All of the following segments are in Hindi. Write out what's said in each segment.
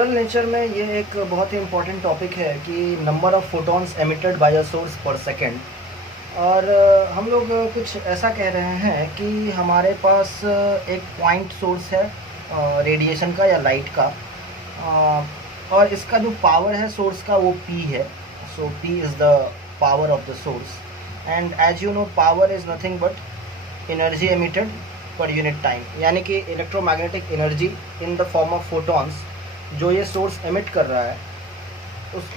जनरल नेचर में ये एक बहुत ही इम्पोर्टेंट टॉपिक है कि number of photons emitted bye a source per second. और हम लोग कुछ ऐसा कह रहे हैं कि हमारे पास एक पॉइंट सोर्स है रेडिएशन का या लाइट का। और इसका जो पावर है सोर्स का वो P है। So P is the power of the source, and as you know power is nothing but energy emitted per unit time, यानी कि electromagnetic energy in the form of photons जो ये सोर्स एमिट कर रहा है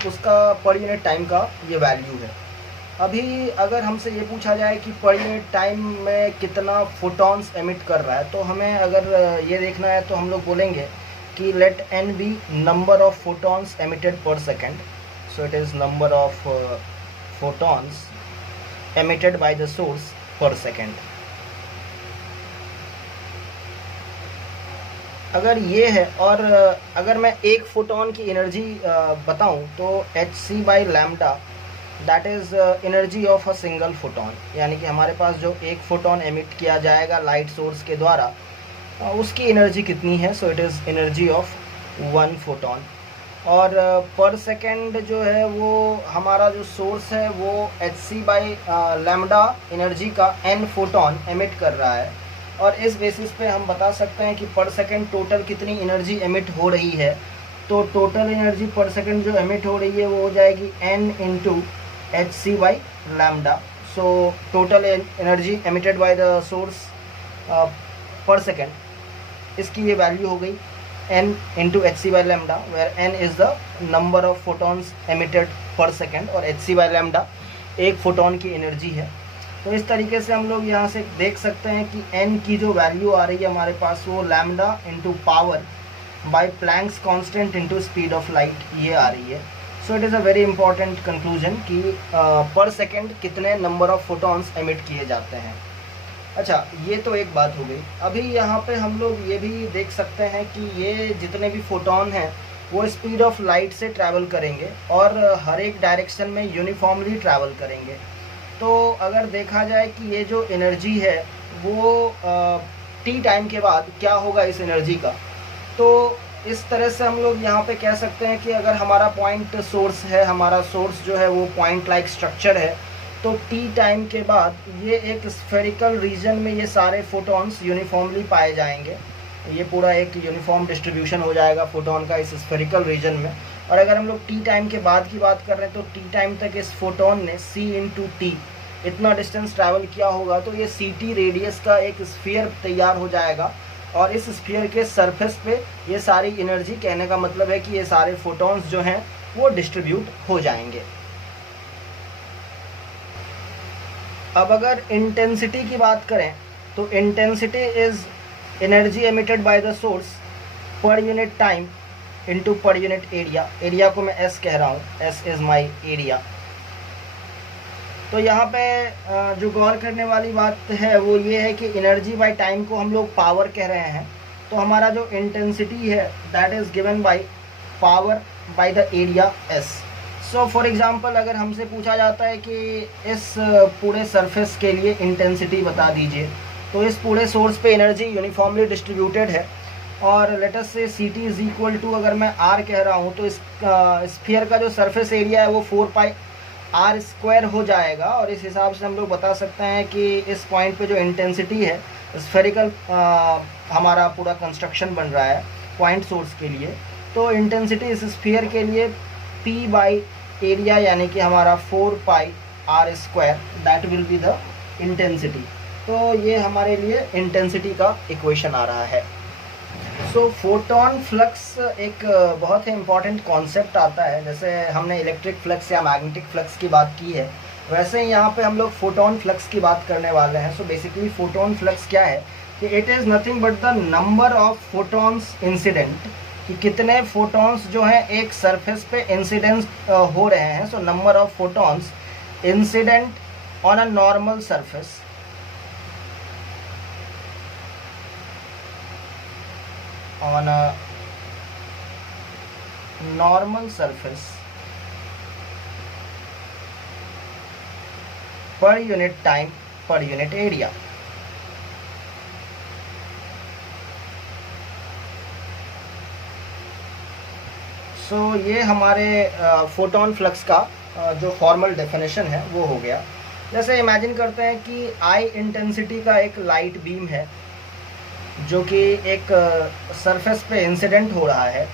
उसका पर यूनिट टाइम का ये वैल्यू है। अभी अगर हमसे ये पूछा जाए कि पर यूनिट टाइम में कितना फोटॉन्स एमिट कर रहा है, तो हमें अगर ये देखना है तो हम लोग बोलेंगे कि let n be number of photons emitted per second. So it is number of photons emitted by the source per second. अगर ये है, और अगर मैं एक फोटॉन की एनर्जी बताऊं तो hc/λ that is energy of a single photon, यानी कि हमारे पास जो एक फोटॉन एमिट किया जाएगा लाइट सोर्स के द्वारा उसकी एनर्जी कितनी है। So it is energy of one photon. और पर सेकेंड जो है वो हमारा जो सोर्स है वो hc/λ एनर्जी का n फोटॉन एमिट कर रहा है, और इस बेसिस पे हम बता सकते हैं कि पर सेकेंड टोटल कितनी एनर्जी एमिट हो रही है। तो टोटल एनर्जी पर सेकेंड जो एमिट हो रही है वो हो जाएगी n into hc/λ। So total energy emitted by the source per second, इसकी ये वैल्यू हो गई n into hc/λ, where n is the number of photons emitted per second और hc/λ एक फोटॉन की एनर्जी है। तो इस तरीके से हम लोग यहाँ से देख सकते हैं कि n की जो वैल्यू आ रही है हमारे पास वो lambda into power bye Planck's constant into speed of light ये आ रही है। So it is a very important conclusion कि पर सेकेंड कितने नंबर ऑफ फोटॉन्स एमिट किए जाते हैं। अच्छा, ये तो एक बात हो गई। अभी यहाँ पे हम लोग ये भी देख सकते हैं कि ये जितने भी फोटॉन हैं वो स्पीड ऑफ लाइट से ट्रैवल करेंगे और हर एक डायरेक्शन में यूनिफॉर्मली ट्रैवल करेंगे। तो अगर देखा जाए कि ये जो एनर्जी है वो टी टाइम के बाद क्या होगा इस एनर्जी का, तो इस तरह से हम लोग यहाँ पे कह सकते हैं कि अगर हमारा पॉइंट सोर्स है, हमारा सोर्स जो है वो पॉइंट लाइक स्ट्रक्चर है, तो टी टाइम के बाद ये एक स्फेरिकल रीजन में ये सारे फोटॉन्स यूनिफॉर्मली पाए जाएंगे। ये पूरा एक यूनिफॉर्म डिस्ट्रीब्यूशन हो जाएगा फोटॉन का इस स्फेरिकल रीजन में। और अगर हम लोग टी टाइम के बाद की बात कर रहे हैं तो टी टाइम तक इस फोटॉन ने c इंटू टी इतना डिस्टेंस ट्रैवल किया होगा, तो ये ct रेडियस का एक स्फीयर तैयार हो जाएगा, और इस स्फीयर के सरफेस पे ये सारी एनर्जी, कहने का मतलब है कि ये सारे फोटॉन्स जो हैं वो डिस्ट्रीब्यूट हो जाएंगे। अब अगर इंटेंसिटी की बात करें तो intensity is energy emitted by the source per unit time into per unit area. Area को मैं S कह रहा हूँ, S इज़ माई एरिया। तो यहाँ पे जो गौर करने वाली बात है वो ये है कि एनर्जी बाय टाइम को हम लोग पावर कह रहे हैं, तो हमारा जो इंटेंसिटी है that is given by power by the area S। So for example अगर हमसे पूछा जाता है कि इस पूरे सरफेस के लिए इंटेंसिटी बता दीजिए, तो इस पूरे सोर्स पे एनर्जी यूनिफॉर्मली डिस्ट्रीब्यूटेड है, और लेट अस से ct इज़ इक्वल टू, अगर मैं r कह रहा हूँ तो इस स्फीयर का जो सरफेस एरिया है वो 4πr² हो जाएगा। और इस हिसाब से हम लोग बता सकते हैं कि इस पॉइंट पे जो इंटेंसिटी है स्फेरिकल हमारा पूरा कंस्ट्रक्शन बन रहा है पॉइंट सोर्स के लिए, तो इंटेंसिटी इस स्फीयर के लिए p बाई एरिया यानी कि हमारा 4πr² that will be the intensity. तो ये हमारे लिए इंटेंसिटी का इक्वेशन आ रहा है। सो फोटॉन फ्लक्स एक बहुत ही इम्पॉर्टेंट कॉन्सेप्ट आता है। जैसे हमने इलेक्ट्रिक फ्लक्स या मैग्नेटिक फ्लक्स की बात की है, वैसे ही यहाँ पे हम लोग फोटॉन फ्लक्स की बात करने वाले हैं। सो बेसिकली फोटॉन फ्लक्स क्या है कि it is nothing but the number of photons incident, कि कितने फोटॉन्स जो हैं एक सरफेस पे इंसिडेंस हो रहे हैं। So number of photons incident on a normal surface, on a normal surface per unit time per unit area। सो ये हमारे फोटोन फ्लक्स का जो फॉर्मल डेफिनेशन है वो हो गया। जैसे इमेजिन करते हैं कि आई इंटेंसिटी का एक लाइट बीम है जो कि एक सरफेस पे इंसिडेंट हो रहा है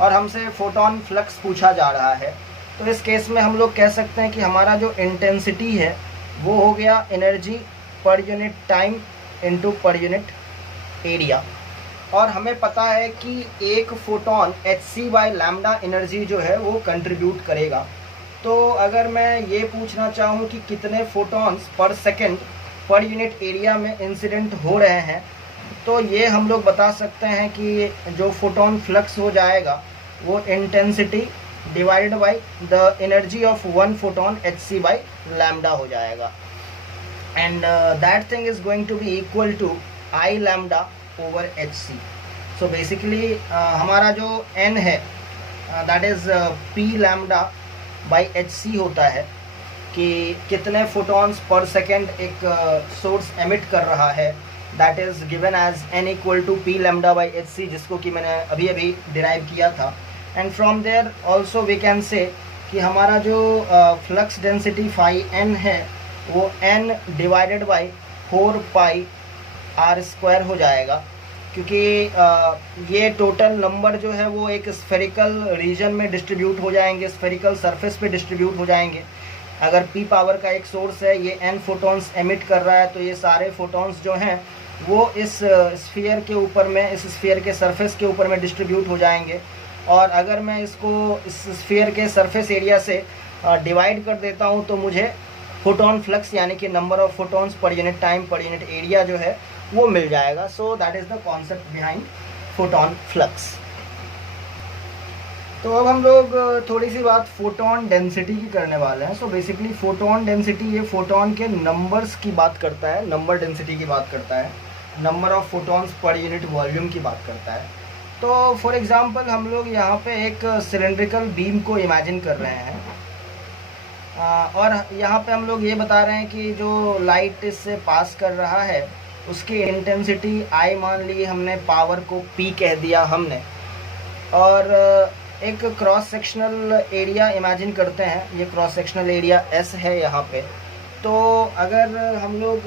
और हमसे फोटोन फ्लक्स पूछा जा रहा है। तो इस केस में हम लोग कह सकते हैं कि हमारा जो इंटेंसिटी है वो हो गया एनर्जी पर unit time into per unit area. और हमें पता है कि एक फोटोन hc/लैम्डा एनर्जी जो है वो कंट्रीब्यूट करेगा। तो अगर मैं ये पूछना चाहूँ कि कितने photons per second per unit area में इंसिडेंट हो रहे हैं, तो ये हम लोग बता सकते हैं कि जो फोटोन फ्लक्स हो जाएगा वो intensity divided by the energy of one photon hc/लैम्डा हो जाएगा। And that thing is going to be equal to I lambda over hc। So basically हमारा जो n है that is p lambda by hc होता है कि कितने फोटॉन्स पर सेकेंड एक सोर्स एमिट कर रहा है। That is given as n equal to p lambda by hc, जिसको कि मैंने अभी अभी डिराइव किया था। And from there also we can say कि हमारा जो फ्लक्स डेंसिटी फाई n है वो n divided by 4 pi r square हो जाएगा, क्योंकि ये टोटल नंबर जो है वो एक स्फेरिकल रीजन में डिस्ट्रीब्यूट हो जाएंगे, स्फेरिकल सरफेस पे डिस्ट्रीब्यूट हो जाएंगे। अगर p पावर का एक सोर्स है, ये n फोटॉन्स एमिट कर रहा है, तो ये सारे फोटॉन्स जो हैं वो इस स्फीयर के ऊपर में, इस स्फीयर के सरफेस के ऊपर में डिस्ट्रीब्यूट हो जाएंगे। और अगर मैं इसको इस स्फीयर के सरफेस एरिया से डिवाइड कर देता हूँ तो मुझे फोटोन फ्लक्स यानी कि नंबर ऑफ फोटॉन्स पर unit time per unit area जो है वो मिल जाएगा। So that is the concept behind photon flux. तो अब हम लोग थोड़ी सी बात फोटोन डेंसिटी की करने वाले हैं। सो बेसिकली फोटोन डेंसिटी ये फोटोन के नंबर्स की बात करता है, नंबर डेंसिटी की बात करता है, number of photons per unit volume की बात करता है। तो फॉर एग्जांपल हम लोग यहाँ पे एक सिलेंड्रिकल बीम को इमेजिन कर रहे हैं और यहाँ पे हम लोग ये बता रहे हैं कि जो लाइट इससे पास कर रहा है उसकी इंटेंसिटी I मान ली हमने, पावर को P कह दिया हमने, और एक क्रॉस सेक्शनल एरिया इमेजिन करते हैं। ये क्रॉस सेक्शनल एरिया S है यहाँ पे। तो अगर हम लोग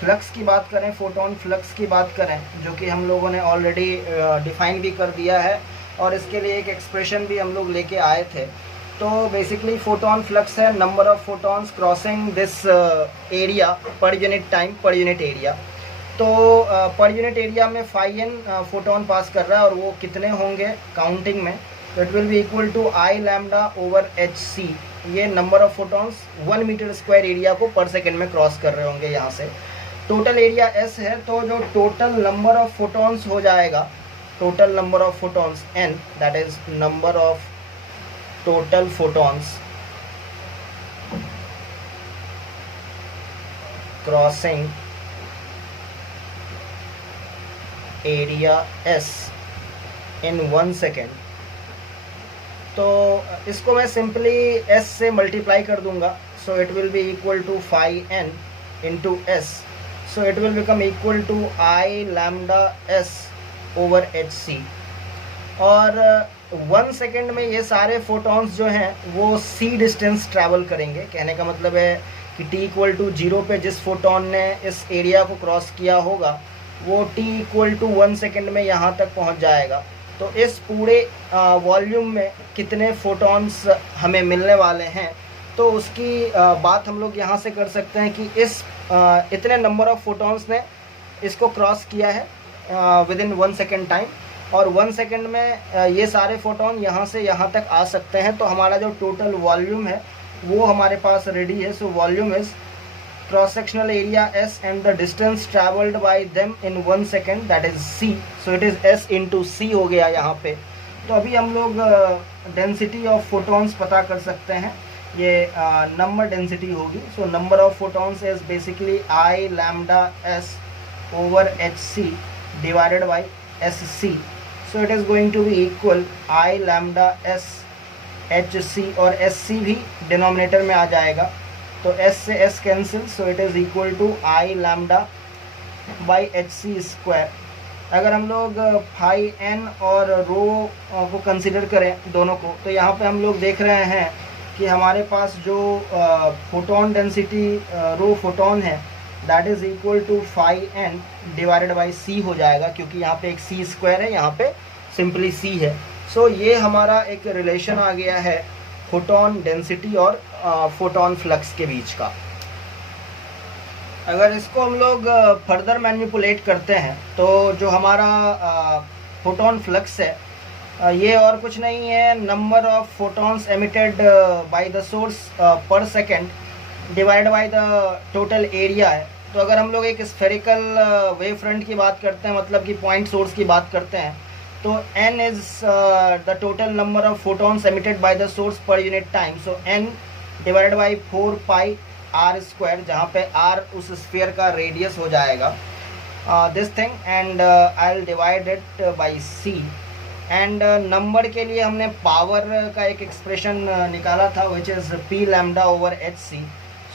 फ्लक्स की बात करें, फोटोन फ्लक्स की बात करें, जो कि हम लोगों ने ऑलरेडी डिफाइन भी कर दिया है और इसके लिए एक एक्सप्रेशन भी हम लोग लेके आए थे। तो बेसिकली फोटोन फ्लक्स है number of photons crossing this area पर unit time per unit area. तो पर यूनिट एरिया में फाई n फोटोन पास कर रहा है और वो कितने होंगे काउंटिंग में, तो it will be equal to I lambda over hc। ये number of photons 1 metre square area को पर सेकेंड में क्रॉस कर रहे होंगे यहाँ से। टोटल एरिया S है, तो जो टोटल नंबर ऑफ फोटॉन्स हो जाएगा, total number of photons n, that is number of total photons crossing area S in 1 second। तो इसको मैं सिंपली S से मल्टीप्लाई कर दूंगा। So it will be equal to phi n into S। So it will become equal to I lambda S over hc। और 1 सेकेंड में ये सारे फोटॉन्स जो हैं वो c डिस्टेंस ट्रैवल करेंगे। कहने का मतलब है कि t इक्वल टू 0 पे जिस फोटॉन ने इस एरिया को क्रॉस किया होगा वो t इक्वल टू 1 सेकेंड में यहाँ तक पहुँच जाएगा। तो इस पूरे वॉल्यूम में कितने फोटॉन्स हमें मिलने वाले हैं, तो उसकी बात हम लोग यहाँ से कर सकते हैं कि इस इतने नंबर ऑफ फोटॉन्स ने इसको क्रॉस किया है विद इन 1 सेकेंड टाइम, और 1 सेकेंड में ये सारे फोटॉन यहाँ से यहाँ तक आ सकते हैं। तो हमारा जो टोटल वॉल्यूम है वो हमारे पास रेडी है। So volume is cross sectional area S and the distance travelled bye them in 1 second, that is C। So it is S into C हो गया यहाँ पे। तो अभी हम लोग डेंसिटी ऑफ फोटॉन्स पता कर सकते हैं, ये नंबर डेंसिटी होगी। So number of photons is basically I lambda S over hc divided by SC। So it is going to be equal I lambda S hc, और SC भी डिनोमिनेटर में आ जाएगा तो S से S cancel. So it is equal to I lambda by hc square अगर हम लोग फाई एन और रो को कंसिडर करें दोनों को, तो यहाँ पे हम लोग देख रहे हैं कि हमारे पास जो फोटोन डेंसिटी रो फोटोन है that is equal to phi n divided by c हो जाएगा, क्योंकि यहाँ पे एक सी स्क्वायर है, यहाँ पे सिंपली सी है। सो ये हमारा एक रिलेशन आ गया है फोटोन डेंसिटी और फोटोन फ्लक्स के बीच का। अगर इसको हम लोग फर्दर मैनिपुलेट करते हैं तो जो हमारा फोटोन फ्लक्स है ये और कुछ नहीं है, number of photons emitted by the source per second divide by the total area है। तो अगर हम लोग एक स्फेरिकल वेव फ्रंट की बात करते हैं, मतलब कि पॉइंट सोर्स की बात करते हैं, तो n is the total number of photons emitted by the source per unit time. So n divided by 4 pi are square, जहाँ पे r उस स्फीयर का रेडियस हो जाएगा this thing, and I will divide it by c। एंड नंबर के लिए हमने पावर का एक एक्सप्रेशन निकाला था which is p lambda over H C.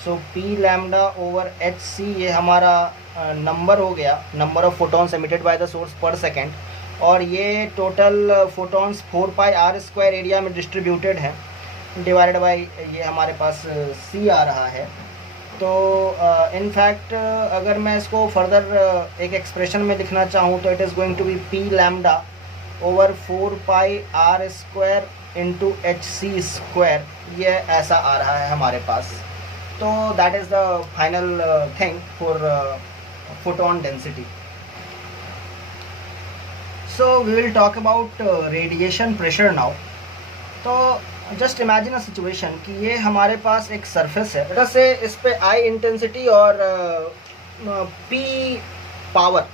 So p lambda over H C ये हमारा नंबर हो गया, number of photons emitted by the source per second, और ये total photons 4 pi are square area में डिस्ट्रीब्यूटेड है डिवाइडेड बाय ये हमारे पास c आ रहा है। तो इनफैक्ट अगर मैं इसको फर्दर एक एक्सप्रेशन में लिखना चाहूँ तो it is going to be p lambda over 4 pi are square into H C square, ये ऐसा आ रहा है हमारे पास। तो that is the final thing for photon density. So we will talk about radiation pressure now. तो जस्ट इमेजिन अ सिचुएशन कि ये हमारे पास एक सरफेस है, जैसे इस पे आई इंटेंसिटी और पी पावर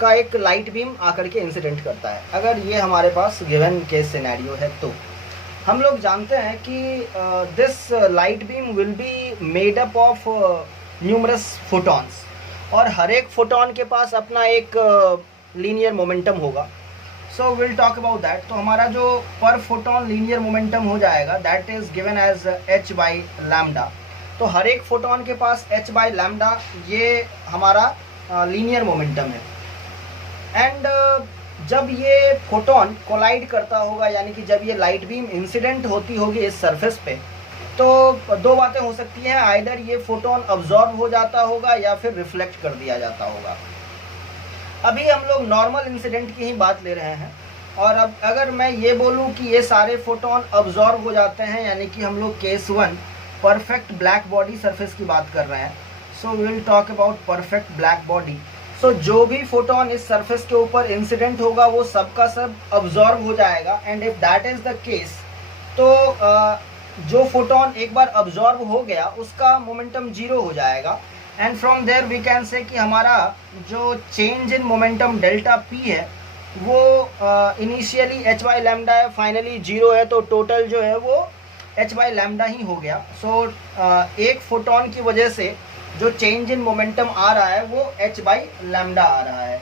का एक लाइट बीम आकर के इंसिडेंट करता है। अगर ये हमारे पास गिवन केस सिनेरियो है तो हम लोग जानते हैं कि this light beam will be made up of numerous photons, और हर एक फोटॉन के पास अपना एक लीनियर मोमेंटम होगा। So will talk about that. तो हमारा जो पर फोटोन लीनियर मोमेंटम हो जाएगा that is given as h by lambda. तो हर एक फोटोन के पास h बाई लैम्डा ये हमारा लीनियर मोमेंटम है। एंड जब ये फोटोन कोलाइड करता होगा, यानी कि जब ये लाइट बीम इंसिडेंट होती होगी इस सरफेस पे, तो दो बातें हो सकती हैं, आइदर ये फोटोन अब्जॉर्ब हो जाता होगा या फिर रिफ्लेक्ट कर दिया जाता होगा। अभी हम लोग नॉर्मल इंसिडेंट की ही बात ले रहे हैं, और अब अगर मैं ये बोलूं कि ये सारे फोटोन अब्जॉर्ब हो जाते हैं, यानी कि हम लोग case 1 perfect black body surface की बात कर रहे हैं। So we will talk about perfect black body. So जो भी फोटोन इस सरफेस के ऊपर इंसिडेंट होगा वो सबका सब अब्जॉर्ब हो जाएगा, and if that is the case तो जो फोटोन एक बार अब्जॉर्ब हो गया उसका मोमेंटम 0 हो जाएगा, and from there we can say कि हमारा जो change in momentum delta P है वो इनिशियली h बाई लैम्डा है, फाइनली 0 है, तो टोटल जो है वो h बाई लैम्डा ही हो गया। सो एक फोटोन की वजह से जो चेंज इन मोमेंटम आ रहा है वो h बाई लैम्डा आ रहा है।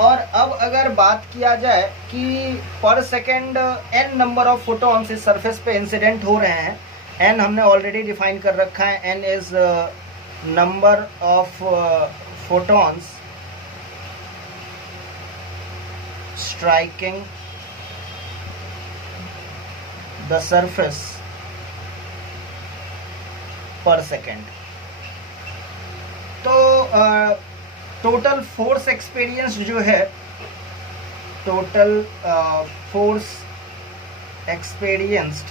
और अब अगर बात किया जाए कि per second n number of photons इस सरफेस पे इंसिडेंट हो रहे हैं, n हमने ऑलरेडी डिफाइन कर रखा है, n is number of photons striking the surface per second। तो टोटल फोर्स एक्सपीरियंस जो है, टोटल फोर्स एक्सपीरियंस्ड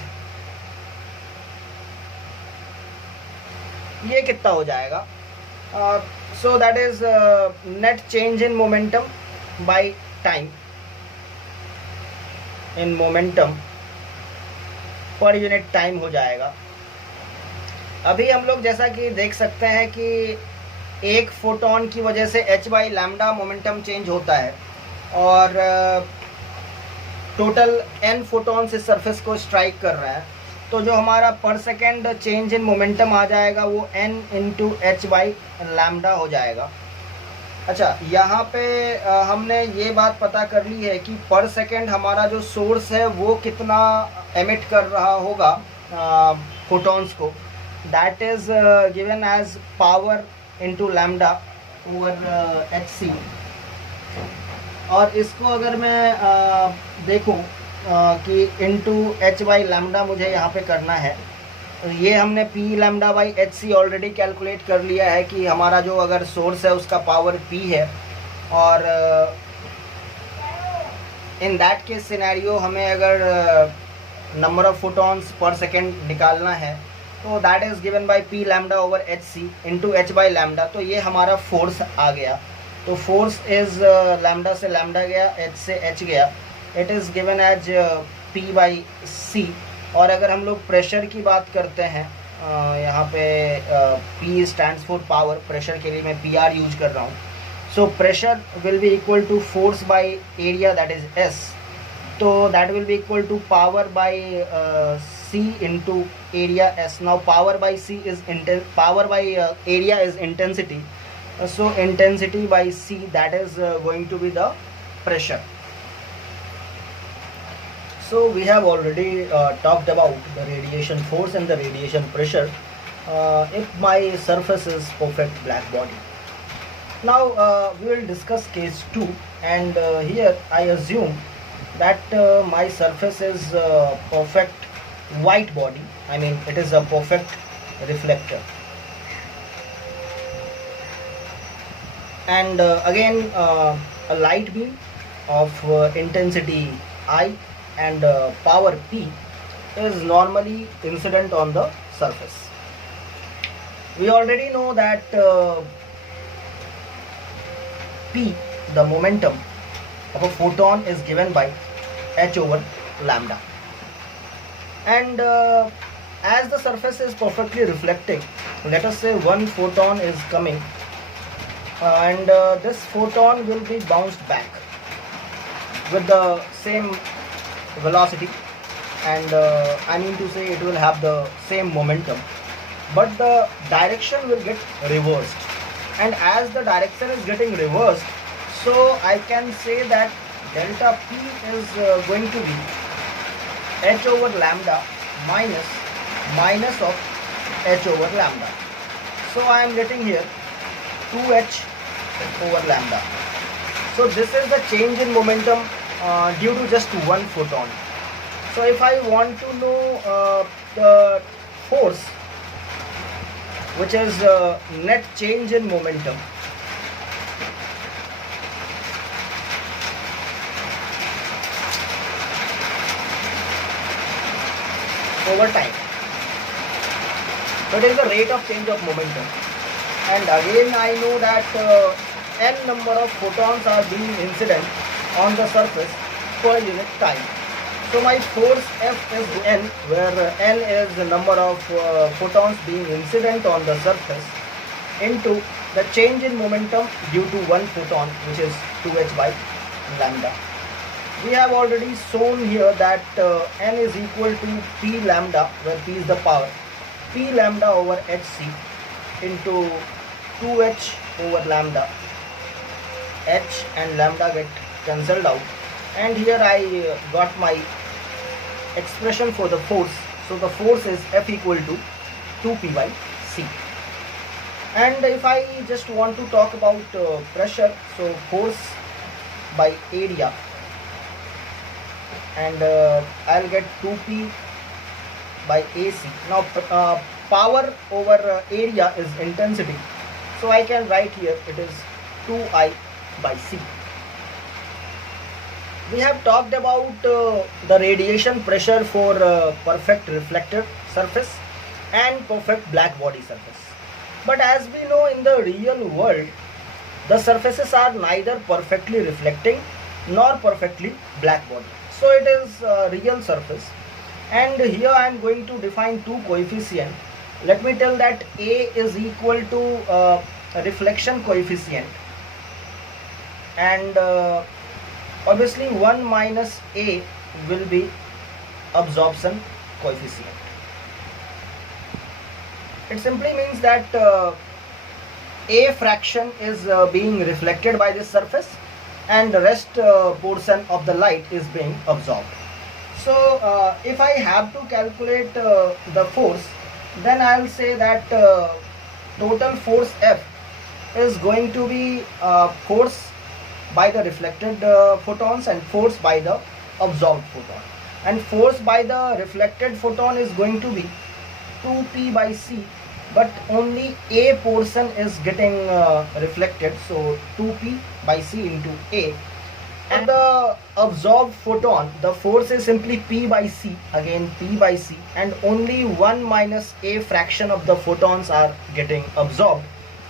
ये कितना हो जाएगा? So that is net change in momentum by time in momentum per unit time हो जाएगा। अभी हम लोग जैसा कि देख सकते हैं कि एक फोटोन की वजह से h by lambda momentum change होता है, और टोटल n फोटोन्स इस सरफेस को स्ट्राइक कर रहे हैं, तो जो हमारा पर सेकेंड चेंज इन मोमेंटम आ जाएगा वो n into h by lambda हो जाएगा। अच्छा, यहाँ पे हमने ये बात पता कर ली है कि पर सेकेंड हमारा जो सोर्स है वो कितना एमिट कर रहा होगा फोटॉन्स को, that is given as power into lambda over H C. और इसको अगर मैं देखूं कि इनटू एच बाई लैम्डा मुझे यहाँ पे करना है, ये हमने P lambda by H C already calculate कर लिया है कि हमारा जो अगर सोर्स है उसका पावर पी है, और इन दैट केस सिनेरियो हमें अगर number of photons per second निकालना है तो that is given by p lambda over H c into h by lambda. तो ये हमारा फोर्स आ गया। तो फोर्स इज़ लैम्डा से लैम्डा गया, एच से एच गया, it is given as p by c. और अगर हम लोग प्रेशर की बात करते हैं, यहाँ पे p stands for power, pressure के लिए मैं पी आर यूज कर रहा हूँ। So pressure will be equal to force by area that is s, तो that will be equal to power by C into area S. Now power by C is power by area is intensity. So intensity by C, that is going to be the pressure. So we have already talked about the radiation force and the radiation pressure if my surface is perfect black body. Now we will discuss case 2, and here I assume that my surface is perfect white body. I mean it is a perfect reflector, and again a light beam of intensity I and power P is normally incident on the surface. We already know that P, the momentum of a photon, is given by h over lambda. And as the surface is perfectly reflecting, let us say one photon is coming, and this photon will be bounced back with the same velocity, and I mean to say it will have the same momentum, but the direction will get reversed. And as the direction is getting reversed, so I can say that delta P is going to be h over lambda minus of h over lambda. So I am getting here 2h over lambda. So this is the change in momentum due to just one photon. So if I want to know the force, which is net change in momentum, over time, so it is the rate of change of momentum. And again I know that n number of photons are being incident on the surface per unit time. So my force F is n, where n is the number of photons being incident on the surface into the change in momentum due to one photon, which is 2h by lambda. We have already shown here that n is equal to p lambda, where p is the power, p lambda over hc into 2h over lambda. H and lambda get cancelled out, and here I got my expression for the force. So the force is F equal to 2p by c. And if I just want to talk about pressure, so force by area, and I'll get 2p by AC. Now power over area is intensity, so I can write here it is 2I by C. We have talked about the radiation pressure for perfect reflector surface and perfect black body surface. But as we know, in the real world, the surfaces are neither perfectly reflecting nor perfectly black body. So it is real surface, and here I am going to define two coefficient. Let me tell that A is equal to reflection coefficient, and obviously 1 minus A will be absorption coefficient. It simply means that A fraction is being reflected by this surface, and the rest portion of the light is being absorbed. So if I have to calculate the force, then I will say that total force F is going to be force by the reflected photons and force by the absorbed photon. And force by the reflected photon is going to be 2p by c, but only a portion is getting reflected, so 2p by c into a. And the absorbed photon, the force is simply p by c, again p by c, and only 1 minus a fraction of the photons are getting absorbed.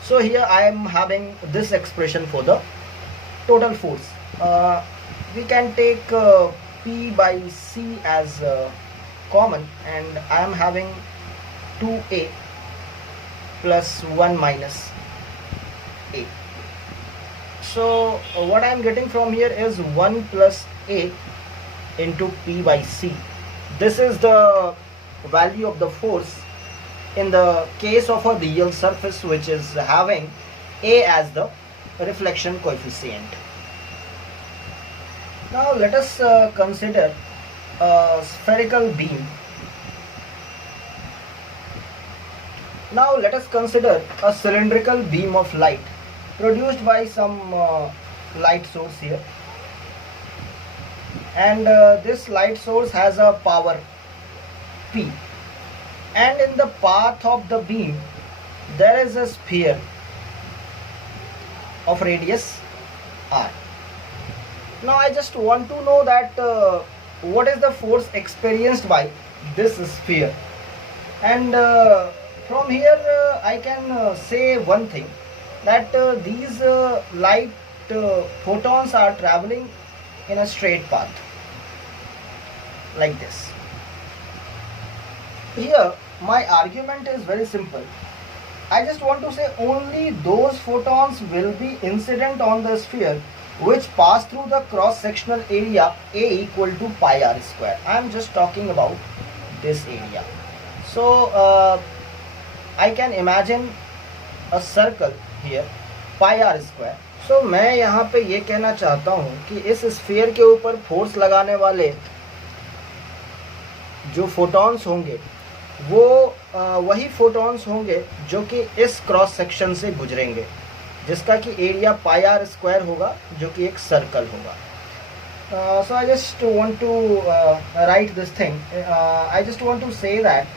So here I am having this expression for the total force. We can take p by c as common, and I am having 2a plus 1 minus a. So what I am getting from here is 1 plus a into p by c. This is the value of the force in the case of a real surface which is having a as the reflection coefficient. Now let us consider a spherical beam. Now let us consider a cylindrical beam of light produced by some light source here, and this light source has a power P, and in the path of the beam there is a sphere of radius r. Now I just want to know that what is the force experienced by this sphere, and from here I can say one thing, that these light photons are traveling in a straight path like this. Here my argument is very simple. I just want to say only those photons will be incident on the sphere which pass through the cross-sectional area A equal to pi r square. I am just talking about this area. So I can imagine a circle here pi r square. So मैं यहाँ पे ये कहना चाहता हूँ कि इस स्फीयर के ऊपर फोर्स लगाने वाले जो फोटॉन्स होंगे वो वही फोटॉन्स होंगे जो कि इस क्रॉस सेक्शन से गुजरेंगे, जिसका कि एरिया पाई आर स्क्वायर होगा, जो कि एक सर्कल होगा. So I just want to write this thing. I just want to say that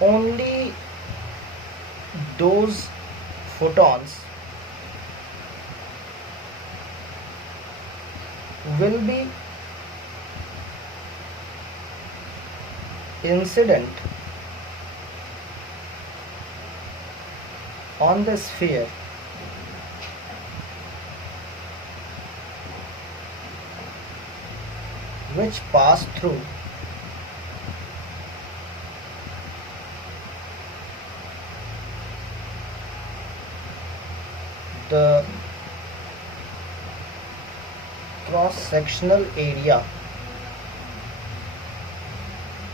only those photons will be incident on the sphere which pass through the cross-sectional area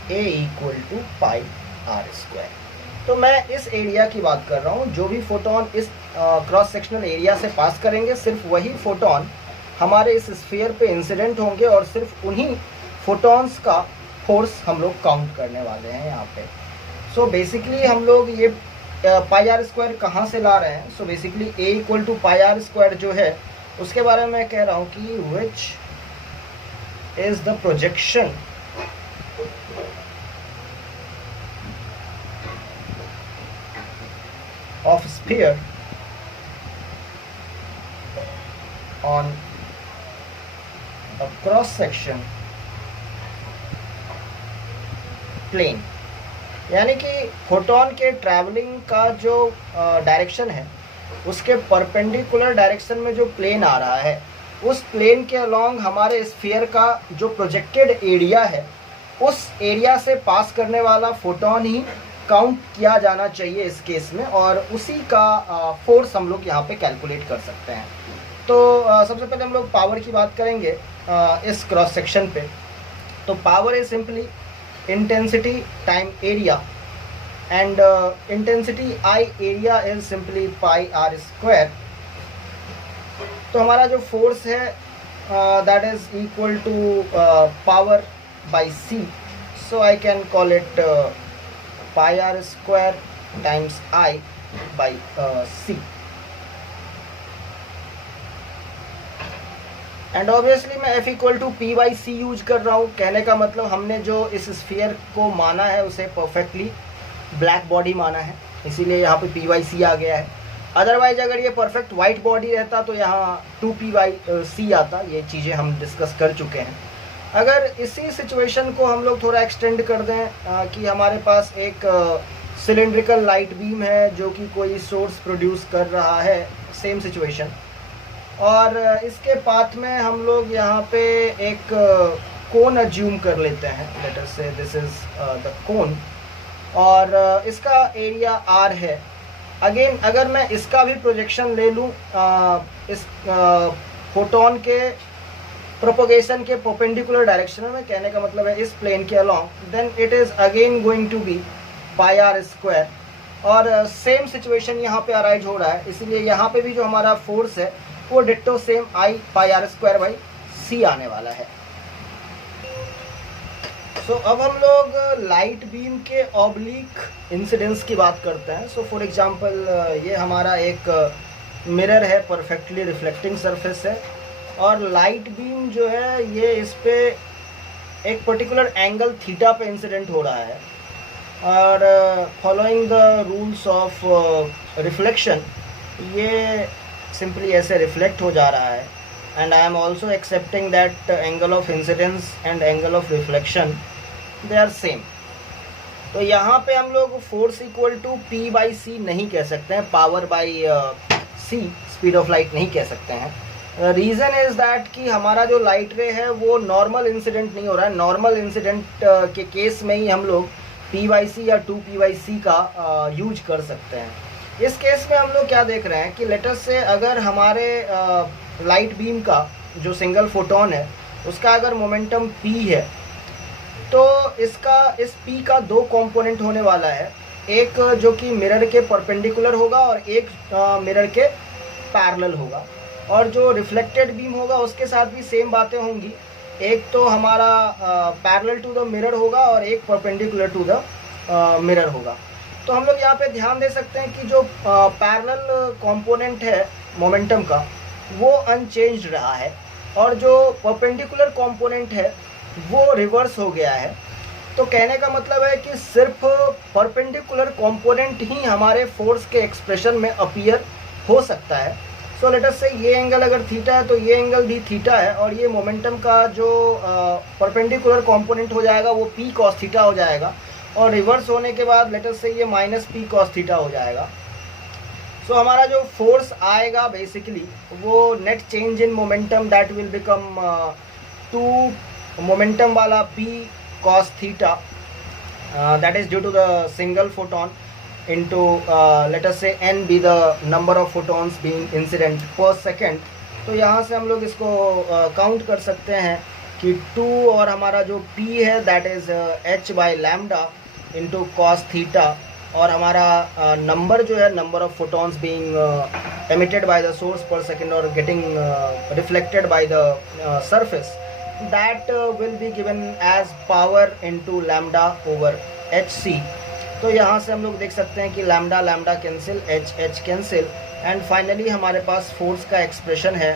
A equal to pi r square. तो मैं इस एरिया की बात कर रहा हूँ. जो भी फोटोन इस क्रॉस सेक्शनल एरिया से पास करेंगे, सिर्फ वही फोटोन हमारे इस स्फीयर पे इंसिडेंट होंगे और सिर्फ उन्हीं फोटॉन्स का फोर्स हम लोग काउंट करने वाले हैं यहाँ पे. सो बेसिकली हम लोग ये पाई आर स्क्वायर कहाँ से ला रहे हैं? So basically A equal to pi are square जो है उसके बारे में मैं कह रहा हूँ कि which is the projection of sphere on a cross section plane. यानी कि फोटोन के ट्रैवलिंग का जो डायरेक्शन है उसके परपेंडिकुलर डायरेक्शन में जो प्लेन आ रहा है, उस प्लेन के अलोंग हमारे स्फीयर का जो प्रोजेक्टेड एरिया है, उस एरिया से पास करने वाला फोटोन ही काउंट किया जाना चाहिए इस केस में, और उसी का फोर्स हम लोग यहाँ पे कैलकुलेट कर सकते हैं. तो सबसे पहले हम लोग पावर की बात करेंगे इस क्रॉस सेक्शन पे. तो power is simply intensity time area, and intensity I area is simply pi are square. तो हमारा जो फोर्स है that is equal to power by C. So I can call it pi r square times I by C. And obviously मैं F इक्वल to P by C use कर रहा हूँ। कहने का मतलब हमने जो इस स्फीयर को माना है उसे परफेक्टली ब्लैक बॉडी माना है, इसीलिए यहाँ पे पी बाई सी आ गया है। अदरवाइज अगर ये परफेक्ट वाइट बॉडी रहता तो यहाँ 2p बाई सी आता। ये चीज़ें हम डिस्कस कर चुके हैं। अगर इसी सिचुएशन को हम लोग थोड़ा एक्सटेंड कर दें कि हमारे पास एक सिलेंड्रिकल लाइट बीम है जो कि कोई सोर्स प्रोड्यूस कर रहा है, सेम सिचुएशन, और इसके पाथ में हम लोग यहाँ पे एक कोन अज्यूम कर लेते हैं। लेट अस से दिस इज द कोन, और इसका एरिया r है। अगेन अगर मैं इसका भी प्रोजेक्शन ले लूँ इस फोटोन के प्रोपोगेशन के परपेंडिकुलर डायरेक्शन में, कहने का मतलब है इस प्लेन के along, then it is again going to be pi are square. और सेम सिचुएशन यहाँ पे अराइज हो रहा है, इसीलिए यहाँ पे भी जो हमारा फोर्स है वो ditto same I pi are square by c आने वाला है। सो अब हम लोग लाइट बीम के ऑब्लिक इंसिडेंस की बात करते हैं। सो फॉर एग्जांपल ये हमारा एक मिरर है, परफेक्टली रिफ्लेक्टिंग सरफेस है, और लाइट बीम जो है ये इस पे एक पर्टिकुलर एंगल थीटा पे इंसिडेंट हो रहा है, और following the rules of reflection ये सिंपली ऐसे रिफ्लेक्ट हो जा रहा है। And I am also accepting that angle of incidence and angle of reflection they are same. तो यहाँ पे हम लोग force equal to P by c नहीं कह सकते हैं, power by c, speed of light नहीं कह सकते हैं। रीज़न इज़ दैट कि हमारा जो लाइट रे है वो नॉर्मल इंसिडेंट नहीं हो रहा है। नॉर्मल इंसिडेंट के केस में ही हम लोग पी बाई सी या 2p बाई सी का यूज कर सकते हैं। इस केस में हम लोग क्या देख रहे हैं कि लेटर से अगर हमारे लाइट बीम का जो सिंगल फोटोन है उसका अगर मोमेंटम p है, तो इसका इस p का दो कंपोनेंट होने वाला है, एक जो कि मिरर के परपेंडिकुलर होगा और एक मिरर के पैरेलल होगा। और जो रिफ्लेक्टेड बीम होगा उसके साथ भी सेम बातें होंगी, एक तो हमारा पैरेलल टू द मिरर होगा और एक परपेंडिकुलर टू द मिरर होगा। तो हम लोग यहाँ पे ध्यान दे सकते हैं कि जो पैरेलल कंपोनेंट है मोमेंटम का वो अनचेंज्ड रहा है, और जो परपेंडिकुलर कंपोनेंट है वो रिवर्स हो गया है। तो कहने का मतलब है कि सिर्फ परपेंडिकुलर कंपोनेंट ही हमारे फोर्स के एक्सप्रेशन में अपीयर हो सकता है। सो लेट अस से ये एंगल अगर थीटा है तो ये एंगल भी थीटा है, और ये मोमेंटम का जो परपेंडिकुलर कंपोनेंट हो जाएगा वो p cos थीटा हो जाएगा, और रिवर्स होने के बाद लेट अस से ये माइनस p cos थीटा हो जाएगा। सो हमारा जो फोर्स आएगा बेसिकली वो net change in momentum that will become two momentum वाला p cos theta that is due to the single photon into let us say n be the number of photons being incident per second। तो यहाँ से हम लोग इसको काउंट कर सकते हैं कि 2 और हमारा जो p है that is h by lambda into cos theta, और हमारा नंबर जो है number of photons being emitted by the source per second और getting reflected by the surface, that will be given as power into lambda over hc। तो यहाँ से हम लोग देख सकते हैं कि lambda lambda cancel, h cancel, and finally हमारे पास फोर्स का एक्सप्रेशन है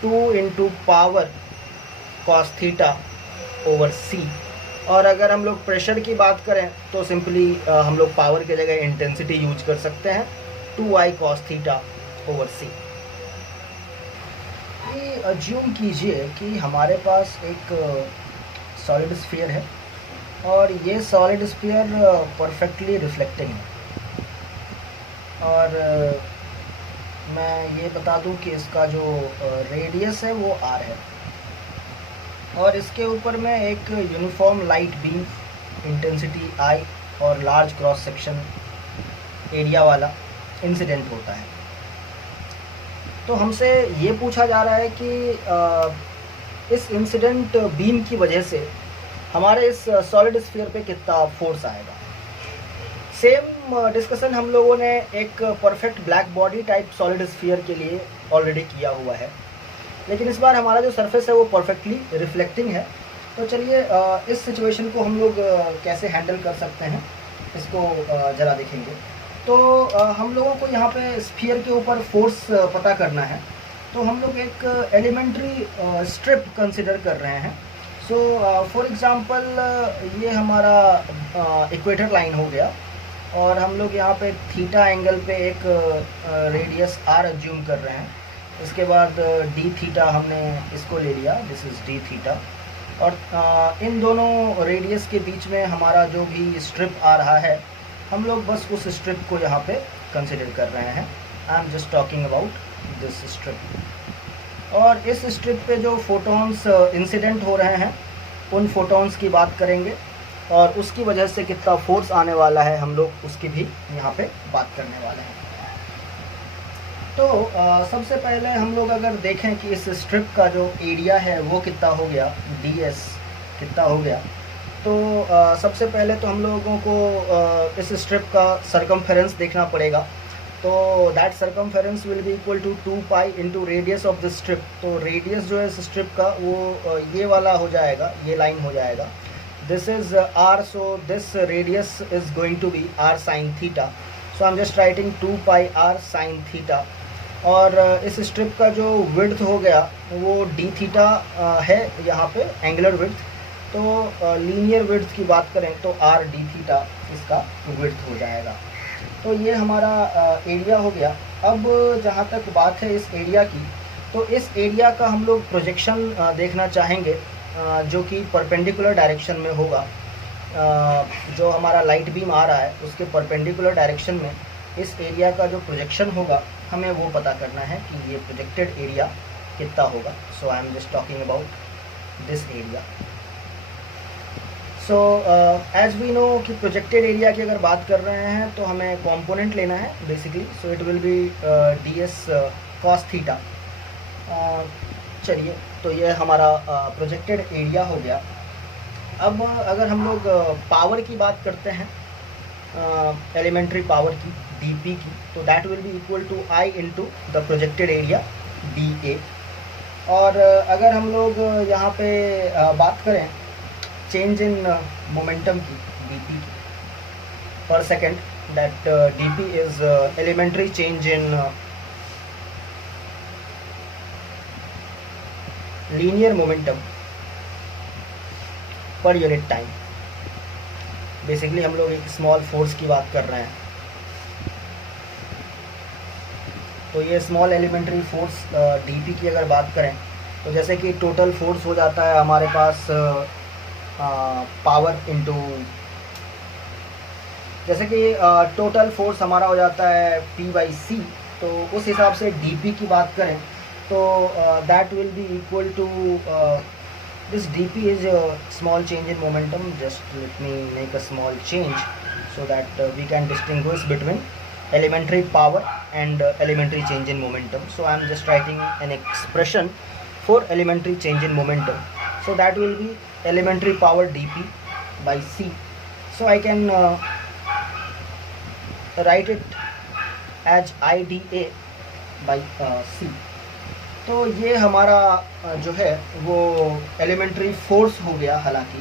2 into power cos theta over c. और अगर हम लोग प्रेशर की बात करें तो सिंपली हम लोग पावर की जगह इंटेंसिटी यूज कर सकते हैं, 2i कॉस थीटा ओवर सी। ये अज्यूम कीजिए कि हमारे पास एक सॉलिड स्फीयर है और ये सॉलिड स्फीयर परफेक्टली रिफ्लेक्टिंग है, और मैं ये बता दूं कि इसका जो रेडियस है वो r है, और इसके ऊपर में एक uniform light beam intensity I और लार्ज क्रॉस सेक्शन एरिया वाला इंसिडेंट होता है। तो हमसे ये पूछा जा रहा है कि इस इंसिडेंट बीम की वजह से हमारे इस सॉलिड स्फीयर पे कितना फोर्स आएगा। सेम डिस्कशन हम लोगों ने एक perfect black body type solid sphere के लिए ऑलरेडी किया हुआ है, लेकिन इस बार हमारा जो सरफेस है वो परफेक्टली रिफ्लेक्टिंग है। तो चलिए इस सिचुएशन को हम लोग कैसे हैंडल कर सकते हैं इसको ज़रा देखेंगे। तो हम लोगों को यहाँ पे स्फीयर के ऊपर फोर्स पता करना है। तो हम लोग एक एलिमेंट्री स्ट्रिप कंसिडर कर रहे हैं। सो फॉर एग्ज़ाम्पल ये हमारा इक्वेटर लाइन हो गया, और हम लोग यहाँ पे थीटा एंगल पे एक रेडियस आर अज्यूम कर रहे हैं। इसके बाद डी थीटा हमने इसको ले लिया, दिस इज़ डी थीटा, और इन दोनों रेडियस के बीच में हमारा जो भी स्ट्रिप आ रहा है, हम लोग बस उस स्ट्रिप को यहाँ पे कंसिडर कर रहे हैं। आई am just talking about this strip. और इस स्ट्रिप पे जो फोटॉन्स इंसिडेंट हो रहे हैं, उन फोटॉन्स की बात करेंगे, और उसकी वजह से कितना फोर्स आने वाला है हम लोग उसकी भी यहाँ पे बात करने वाले हैं। तो सबसे पहले हम लोग अगर देखें कि इस स्ट्रिप का जो एरिया है वो कितना हो गया, ds कितना हो गया, तो सबसे पहले तो हम लोगों को इस स्ट्रिप का सरकमफेरेंस देखना पड़ेगा। तो that circumference will be equal to 2 pi into radius of the strip. तो रेडियस जो है इस स्ट्रिप का वो ये वाला हो जाएगा, ये लाइन हो जाएगा। This is r, so this radius is going to be r sin theta, so I'm just writing 2 pi r sin theta। और इस स्ट्रिप का जो विड्थ हो गया वो d थीटा है यहाँ पे एंगुलर विड्थ। तो लीनियर विड्थ की बात करें तो r d थीटा इसका विड्थ हो जाएगा। तो ये हमारा एरिया हो गया। अब जहाँ तक बात है इस एरिया की, तो इस एरिया का हम लोग प्रोजेक्शन देखना चाहेंगे, जो कि परपेंडिकुलर डायरेक्शन में होगा। जो हमारा लाइट बीम आ रहा है उसके परपेंडिकुलर डायरेक्शन में इस एरिया का जो प्रोजेक्शन होगा, हमें वो पता करना है कि ये प्रोजेक्टेड एरिया कितना होगा। So I am just talking about this area. So as we know कि प्रोजेक्टेड एरिया की अगर बात कर रहे हैं तो हमें कंपोनेंट लेना है basically. So it will B ds cos theta. चलिए, तो ये हमारा प्रोजेक्टेड एरिया हो गया। अब अगर हम लोग पावर की बात करते हैं, एलिमेंट्री पावर की, dp की, तो that will be equal to I into the projected area dA। और अगर हम लोग यहाँ पे बात करें चेंज इन मोमेंटम की, dp की per second, that dp is elementary change in linear momentum per unit time. Basically हम लोग एक स्मॉल फोर्स की बात कर रहे हैं। तो ये स्मॉल एलिमेंट्री फोर्स dp की अगर बात करें तो जैसे कि टोटल फोर्स हो जाता है हमारे पास पावर इनटू, जैसे कि टोटल फोर्स हमारा हो जाता है p/c। तो उस हिसाब से dp की बात करें तो that will be equal to this dp is a small change in momentum. Just let me make a small change so that we can distinguish between elementary power and elementary change in momentum. So I am just writing an expression for elementary change in momentum. So that will be elementary power dp by c. So I can write it as IDA by c. तो ये हमारा जो है वो एलिमेंट्री फोर्स हो गया हालांकि।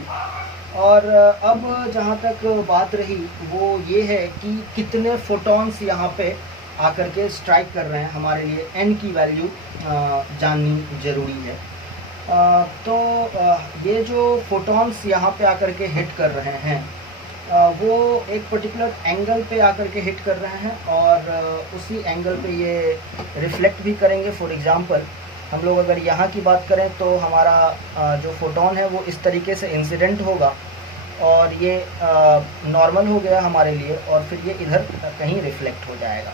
और अब जहाँ तक बात रही वो ये है कि कितने फोटॉन्स यहाँ पे आकर के स्ट्राइक कर रहे हैं, हमारे लिए n की वैल्यू जाननी ज़रूरी है। तो ये जो फोटॉन्स यहाँ पे आकर के हिट कर रहे हैं वो एक पर्टिकुलर एंगल पे आकर के हिट कर रहे हैं, और उसी एंगल पे ये रिफ्लेक्ट भी करेंगे। फॉर एग्ज़ाम्पल हम लोग अगर यहाँ की बात करें तो हमारा जो फोटोन है वो इस तरीके से इंसिडेंट होगा, और ये नॉर्मल हो गया हमारे लिए, और फिर ये इधर कहीं रिफ्लेक्ट हो जाएगा।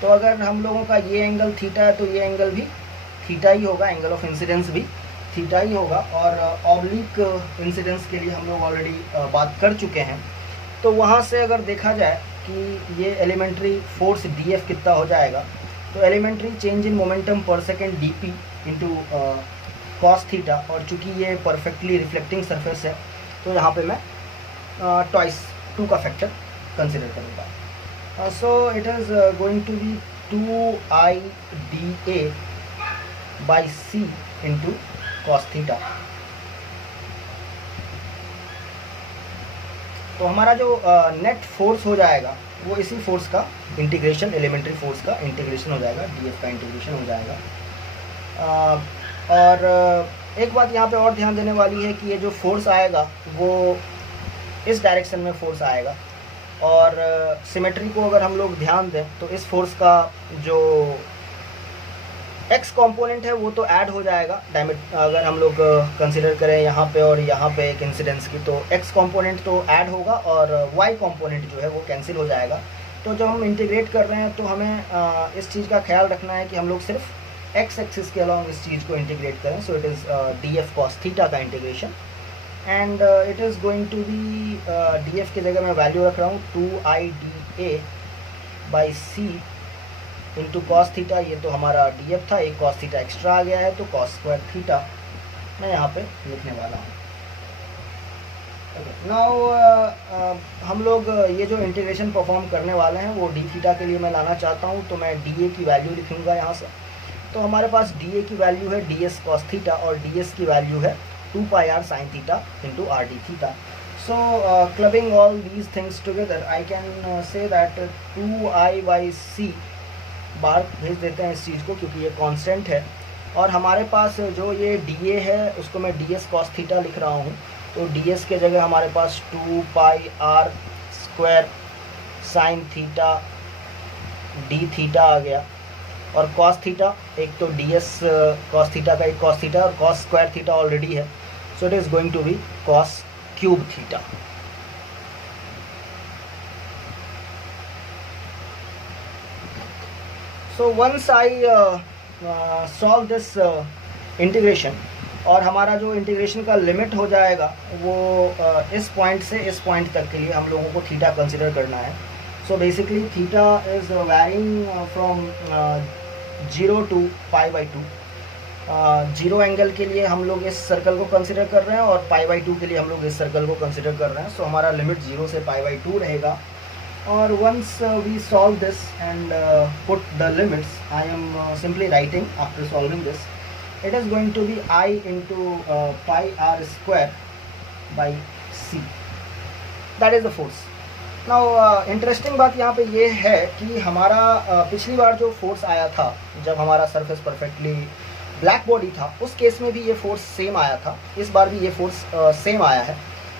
तो अगर हम लोगों का ये एंगल थीटा है तो ये एंगल भी थीटा ही होगा, एंगल ऑफ इंसिडेंस भी थीटा ही होगा। और ऑब्लिक इंसिडेंस के लिए हम लोग ऑलरेडी बात कर चुके हैं। तो वहाँ से अगर देखा जाए कि ये एलिमेंट्री फोर्स dF कितना हो जाएगा, तो एलिमेंट्री चेंज इन मोमेंटम पर second dp into cos theta, और चूँकि ये परफेक्टली रिफ्लेक्टिंग सरफेस है तो यहाँ पे मैं ट्वाइस 2 का फैक्टर कंसिडर करूँगा। So it is going to be 2IDA by c into cos theta. तो हमारा जो नेट फोर्स हो जाएगा वो इसी फोर्स का इंटीग्रेशन, एलिमेंट्री फोर्स का इंटीग्रेशन हो जाएगा, dF का इंटीग्रेशन हो जाएगा। और एक बात यहाँ पे और ध्यान देने वाली है कि ये जो फोर्स आएगा वो इस डायरेक्शन में फोर्स आएगा, और सिमेट्री को अगर हम लोग ध्यान दें तो इस फोर्स का जो एक्स कंपोनेंट है वो तो ऐड हो जाएगा। अगर हम लोग कंसिडर करें यहाँ पे और यहाँ पे एक इंसिडेंस की, तो एक्स कंपोनेंट तो ऐड होगा और वाई कंपोनेंट जो है वो कैंसिल हो जाएगा। तो जब हम इंटीग्रेट कर रहे हैं तो हमें इस चीज़ का ख्याल रखना है कि हम लोग सिर्फ एक्स एक्सिस के अलॉन्ग इस चीज़ को इंटीग्रेट करें। So it is d f cos theta का integration, and it is going to be d f की जगह मैं वैल्यू रख रहा हूँ 2i/d/a/c इंटू कॉस थीटा। ये तो हमारा डी एफ था, एक कॉस थीटा एक्स्ट्रा आ गया है, तो कॉस स्क्वायर थीटा मैं यहाँ पे लिखने वाला हूँ। नाउ हम लोग ये जो इंटीग्रेशन परफॉर्म करने वाले हैं वो डी थीटा के लिए मैं लाना चाहता हूँ, तो मैं डी ए की वैल्यू लिखूँगा यहाँ से। तो हमारे पास डी ए की वैल्यू है डी एस कॉस थीटा और डी एस की वैल्यू है 2πr sin theta into R D theta. So clubbing all these things together, I can say that 2i/c बाहर भेज देते हैं इस चीज़ को, क्योंकि ये कांस्टेंट है। और हमारे पास जो ये डी ए है उसको मैं डी एस कॉस थीटा लिख रहा हूँ, तो डी एस के जगह हमारे पास 2πr² sin theta d theta आ गया, और कॉस थीटा एक तो डी एस कॉस थीटा का एक कॉस थीटा और कॉस स्क्वायर थीटा ऑलरेडी है, so it is going to be cos cube theta. So once I solve this integration, और हमारा जो इंटीग्रेशन का लिमिट हो जाएगा वो इस पॉइंट से इस पॉइंट तक के लिए हम लोगों को थीटा कंसिडर करना है। So basically theta is varying from 0 to π/2। 0 angle के लिए हम लोग इस सर्कल को कंसिडर कर रहे हैं और π/2 के लिए हम लोग इस सर्कल को कंसिडर कर रहे हैं। सो हमारा लिमिट 0 से π/2 रहेगा। और once we solve this and put the limits, I am simply writing after solving this, it is going to be I into πr²/c, that is the force. Now interesting बात यहाँ पे ये है कि हमारा पिछली बार जो फोर्स आया था जब हमारा सरफेस परफेक्टली ब्लैक बॉडी था, उस केस में भी ये फोर्स सेम आया था, इस बार भी ये फोर्स सेम आया है।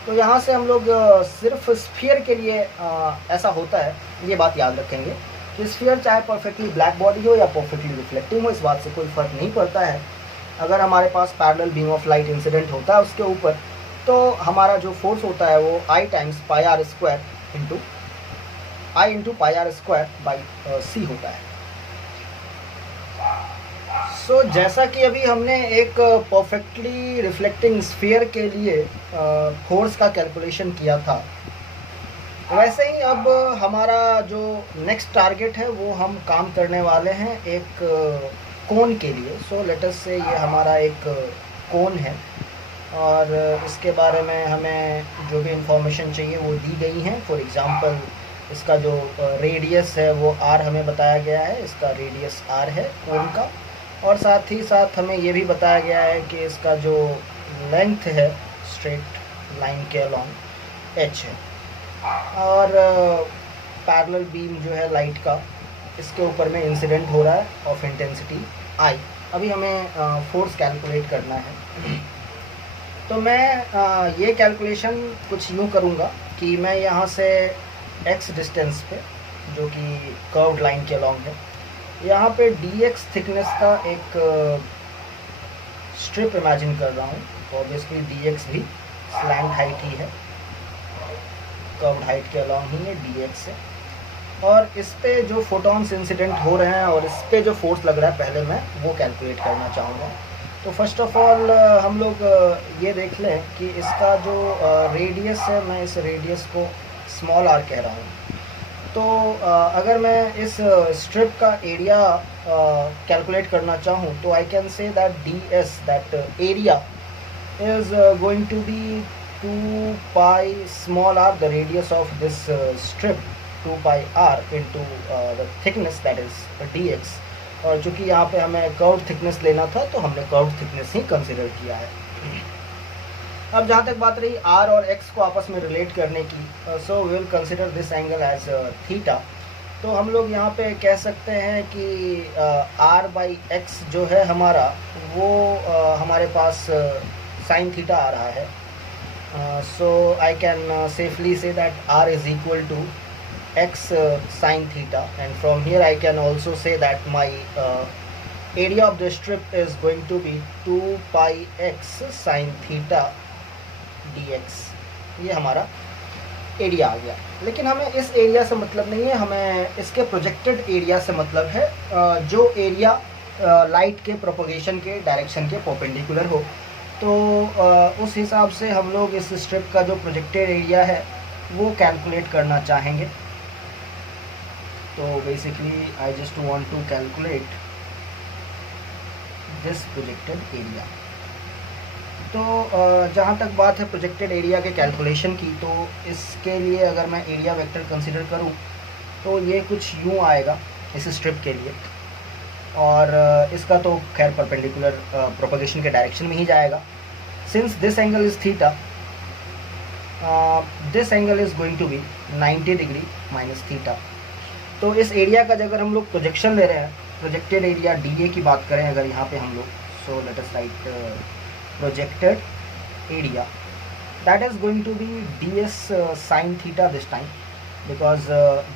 तो यहाँ से हम लोग सिर्फ स्फीयर के लिए ऐसा होता है, ये बात याद रखेंगे कि स्फीयर चाहे परफेक्टली ब्लैक बॉडी हो या परफेक्टली रिफ्लेक्टिंग हो, इस बात से कोई फ़र्क नहीं पड़ता है। अगर हमारे पास parallel beam of light incident होता है उसके ऊपर, तो हमारा जो फोर्स होता है वो I times πr² into πr²/c होता है। सो जैसा कि अभी हमने एक परफेक्टली रिफ्लेक्टिंग स्फीयर के लिए फोर्स का कैलकुलेशन किया था, वैसे ही अब हमारा जो नेक्स्ट टारगेट है वो हम काम करने वाले हैं एक कोन के लिए। सो लेट अस से ये हमारा एक कोन है, और इसके बारे में हमें जो भी इंफॉर्मेशन चाहिए वो दी गई हैं। फॉर एग्ज़ाम्पल इसका जो रेडियस है वो r हमें बताया गया है, इसका रेडियस r है कोन का, और साथ ही साथ हमें ये भी बताया गया है कि इसका जो लेंथ है स्ट्रेट लाइन के अलॉन्ग h है, और पैरेलल बीम जो है लाइट का इसके ऊपर में इंसिडेंट हो रहा है ऑफ इंटेंसिटी I। अभी हमें फोर्स कैलकुलेट करना है। तो मैं ये कैलकुलेशन कुछ यूँ करूँगा कि मैं यहाँ से x डिस्टेंस पे, जो कि कर्व्ड लाइन के अलॉन्ग है, यहाँ पे dx थिकनेस का एक स्ट्रिप इमेजिन कर रहा हूँ। तो ऑब्वियसली dx भी स्लैंट हाइट ही है, कर्व्ड हाइट के अलॉन्ग ही है dx है, और इस पे जो फोटॉन्स इंसिडेंट हो रहे हैं और इस पे जो फोर्स लग रहा है पहले मैं वो कैलकुलेट करना चाहूँगा। तो फर्स्ट ऑफ ऑल हम लोग ये देख लें कि इसका जो रेडियस है, मैं इस रेडियस को स्मॉल r कह रहा हूँ। तो अगर मैं इस स्ट्रिप का एरिया कैलकुलेट करना चाहूँ तो I can say that ds, that area is going to be 2π small r, the radius of this strip 2πr into the thickness that is dx। और चूँकि यहाँ पे हमें कर्व्ड थिकनेस लेना था तो हमने कर्व्ड थिकनेस ही कंसिडर किया है। अब जहाँ तक बात रही r और x को आपस में रिलेट करने की, so we will consider this angle as theta. तो हम लोग यहाँ पे कह सकते हैं कि आर बाई एक्स जो है हमारा, वो हमारे पास साइन थीटा आ रहा है. So I can safely say that r is equal to x sine theta, and from here I can also say that my area of the strip is going to be 2 pi x sine theta dx. ये हमारा एरिया आ गया. लेकिन हमें इस एरिया से मतलब नहीं है, हमें इसके प्रोजेक्टेड एरिया से मतलब है, जो एरिया लाइट के प्रोपोगेशन के डायरेक्शन के परपेंडिकुलर हो. तो उस हिसाब से हम लोग इस स्ट्रिप का जो प्रोजेक्टेड एरिया है वो कैलकुलेट करना चाहेंगे. तो basically I just want to calculate this projected area. तो जहाँ तक बात है प्रोजेक्टेड एरिया के कैलकुलेशन की, तो इसके लिए अगर मैं एरिया वेक्टर कंसीडर करूँ तो ये कुछ यूँ आएगा इस स्ट्रिप के लिए, और इसका तो खैर परपेंडिकुलर प्रोपगेशन के डायरेक्शन में ही जाएगा. Since this angle is theta, this angle is going to be 90 degree minus theta. तो इस एरिया का अगर हम लोग प्रोजेक्शन ले रहे हैं, प्रोजेक्टेड एरिया डी ए की बात करें अगर यहाँ पे हम लोग, so let us write projected area, that is going to be d s sine theta this time, because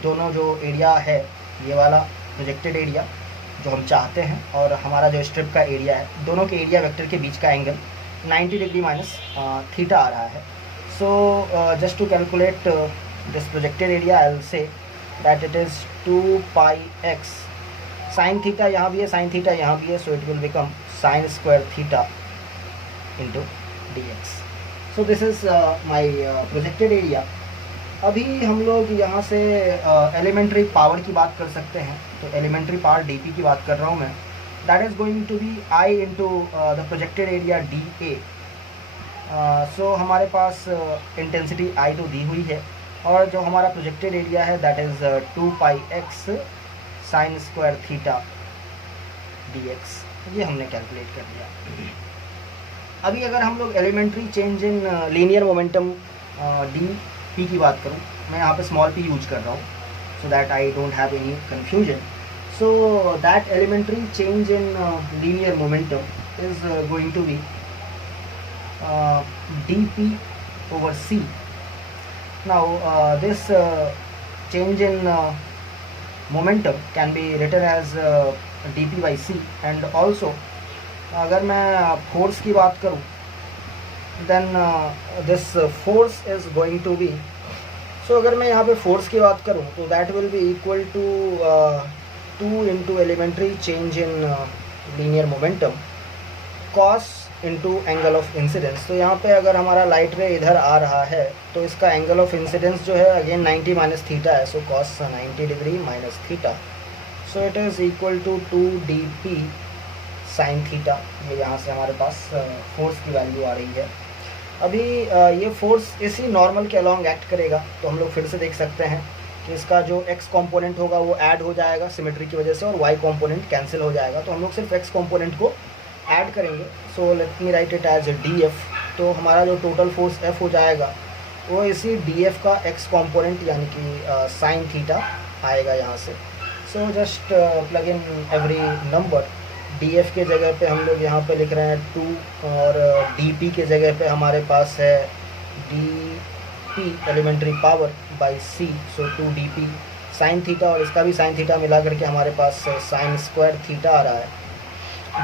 दोनों जो एरिया है, ये वाला प्रोजेक्टेड एरिया जो हम चाहते हैं और हमारा जो स्ट्रिप का एरिया है, दोनों के एरिया वेक्टर के बीच का एंगल 90 डिग्री माइनस थीटा आ रहा है. So just to calculate this projected area I will say that it is 2 pi x sine theta, यहाँ भी है साइन थीटा, यहाँ भी है, so it will become sine square theta into d x. So this is my projected area. अभी हम लोग यहाँ से एलिमेंट्री पावर की बात कर सकते हैं. तो एलिमेंट्री पावर डी की बात कर रहा हूँ मैं, that is going to be I into the projected area d a. So हमारे पास इंटेंसिटी आई तो दी हुई है, और जो हमारा प्रोजेक्टेड एरिया है that is 2 pi x sine square theta d x. ये हमने कैलकुलेट कर दिया. अभी अगर हम लोग elementary change in linear momentum d p की बात करूँ, मैं यहाँ पे स्मॉल पी यूज कर रहा हूँ so that I don't have any confusion. So that elementary change in linear momentum is going to be d p over c. Now this change in momentum can be written as dp by c, and also अगर मैं फोर्स की बात करूँ then this force is going to be, so अगर मैं यहाँ पे फोर्स की बात करूँ तो that will be equal to 2 into elementary change in linear momentum cos into angle of incidence. तो यहाँ पे अगर हमारा लाइट रे इधर आ रहा है तो इसका एंगल ऑफ इंसिडेंस जो है अगेन 90 माइनस थीटा है, so cos 90 degree minus theta. So it is equal to 2 d p sine theta. ये यहाँ से हमारे पास फोर्स की वैल्यू आ रही है. अभी ये फोर्स इसी नॉर्मल के अलॉन्ग एक्ट करेगा, तो हम लोग फिर से देख सकते हैं कि इसका जो x कंपोनेंट होगा वो ऐड हो जाएगा सिमेट्री की वजह से, और y कंपोनेंट कैंसिल हो जाएगा. तो हम लोग सिर्फ x कंपोनेंट को ऐड करेंगे. So let me write it as d f. तो हमारा जो टोटल फोर्स F हो जाएगा वो इसी डी एफ का x कंपोनेंट यानी कि साइन थीटा आएगा यहाँ से. So just plug in every number. D F के जगह पे हम लोग यहाँ पे लिख रहे हैं 2, और डी पी के जगह पे हमारे पास है d p elementary power by C, so 2 d p sine theta, और इसका भी साइन थीटा मिला करके हमारे पास साइन स्क्वायर थीटा आ रहा है.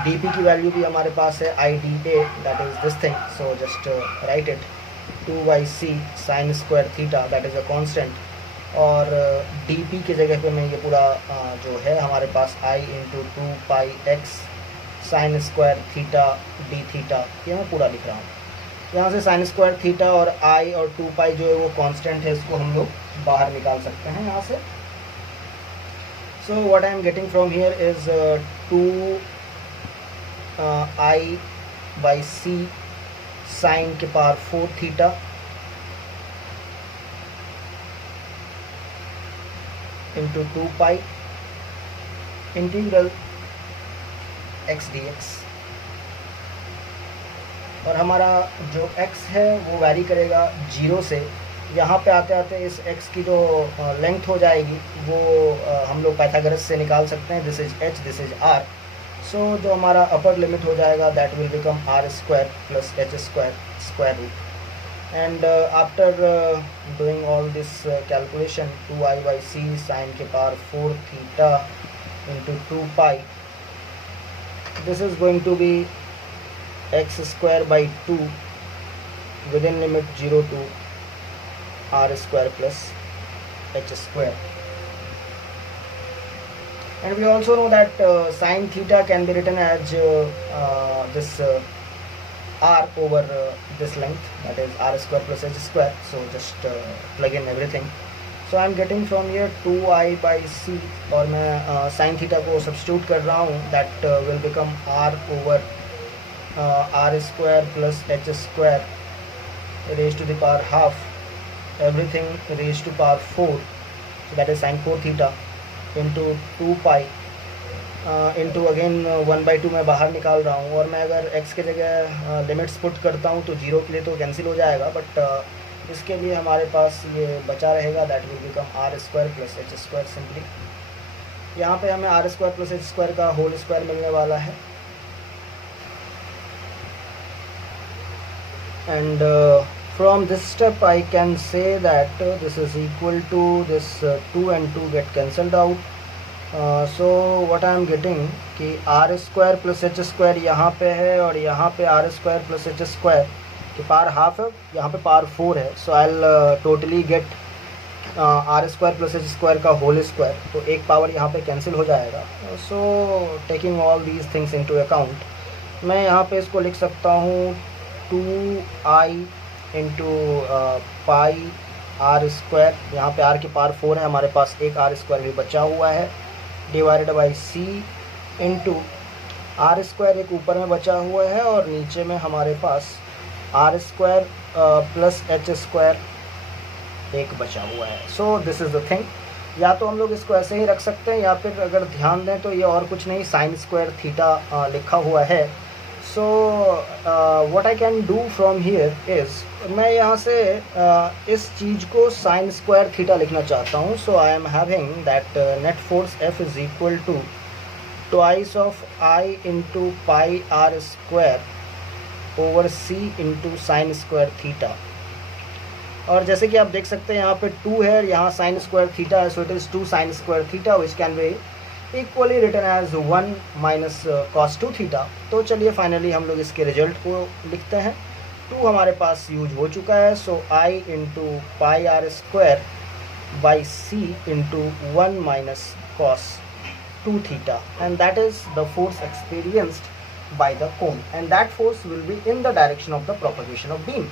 डी पी की वैल्यू भी हमारे पास है I d a, that is this thing. So just write it 2 by c sine square theta, that is a constant. और डी पी के जगह पे मैं ये पूरा जो है हमारे पास I into 2 pi x sine square theta d theta, ये मैं पूरा लिख रहा हूँ. यहाँ से साइन स्क्वायर थीटा और आई और 2 पाई जो है वो कांस्टेंट है, इसको हम लोग बाहर निकाल सकते हैं यहाँ से. So what I am getting from here is 2 I by c sine के power 4 theta into 2 pi integral x d x. और हमारा जो x है वो वैरी करेगा 0 से यहाँ पे आते आते इस x की जो लेंथ हो जाएगी वो हम लोग पाइथागोरस से निकाल सकते हैं. This is h, this is r. So जो हमारा अपर लिमिट हो जाएगा that will become r square plus h square square root. And after doing all this calculation, 2I by c sine के power 4 theta into 2 pi, this is going to be x square by 2 within limit 0 to r square plus h square. And we also know that sine theta can be written as this r over this length, that is r square plus h square. So just plug in everything. So I am getting from here 2I by c, और मैं sin theta को substitute कर रहा हूँ. That will become r over r square plus h square raised to the power half, everything raised to power 4. So that is sin 4 theta into 2 pi into again 1/2 मैं बाहर निकाल रहा हूँ. और मैं अगर x के जगह लिमिट्स पुट करता हूँ तो 0 के लिए तो कैंसिल हो जाएगा, बट इसके लिए हमारे पास ये बचा रहेगा. That will become r square plus h square simply. यहाँ पे हमें r square plus h square का होल स्क्वायर मिलने वाला है. And from this step I can say that this is equal to this 2 and 2 get cancelled out. So what I am getting कि r square plus h square यहाँ पे है और यहाँ पे r square plus h square की पावर हाफ है, यहाँ पे पावर 4 है. So I will totally get r square plus h square का होल स्क्वायर. तो एक पावर यहाँ पे कैंसिल हो जाएगा. So taking all these things into account मैं यहाँ पे इसको लिख सकता हूँ 2i into pi are square. यहाँ पे आर की पावर 4 है, हमारे पास एक आर स्क्वायर भी बचा हुआ है, divided by c into r square एक ऊपर में बचा हुआ है और नीचे में हमारे पास r square plus h square एक बचा हुआ है. So this is the thing. या तो हम लोग इसको ऐसे ही रख सकते हैं, या फिर अगर ध्यान दें तो ये और कुछ नहीं साइन स्क्वायर थीटा लिखा हुआ है. सो what I can do from here is मैं यहाँ से इस चीज़ को साइन स्क्वायर थीटा लिखना चाहता हूँ. So I am having that net force F is equal to twice of I into pi are square over C into sine square theta. और जैसे कि आप देख सकते हैं यहाँ पे 2 है, यहाँ साइन स्क्वायर थीटा है. So it is 2 sine square theta which can be equally written as 1 minus cos 2 theta. तो चलिए फाइनली हम लोग इसके रिजल्ट को लिखते हैं. 2 हमारे पास यूज हो चुका है. So I into pi are square by C into 1 minus cos 2 theta, and that is the force experienced by the cone, and that force will be in the direction of the propagation of beam.